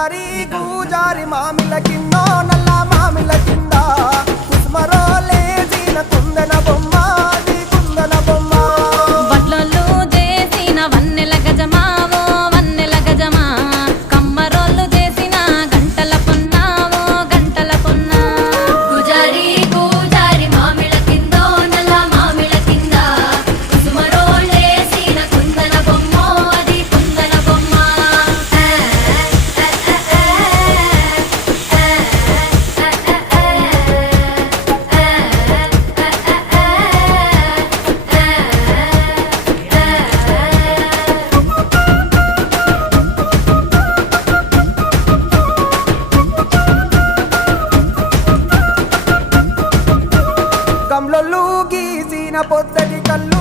పూజారి పూజారి మామిల కింద నల్ల మామిల కింద కుస్మరో లేచిన కుందన బొమ్మ నీ కుందన బొమ్మ వడ్లలు చేసిన వన్నెల గజమావో వన్నెల గజమా కమ్మరోళ్ళు చేసిన గంటల పొన్నావో గంటల పొన్నా పూజారి పూజారి మామిళ్ళ కిందో నల్ల మామిళ్ళ కింద కుసుమరోళ్ళేసిన కుందన బొమ్మో అది కుందన బొమ్మ గమ్లొల్లు గీసిన పొద్దటి కళ్ళు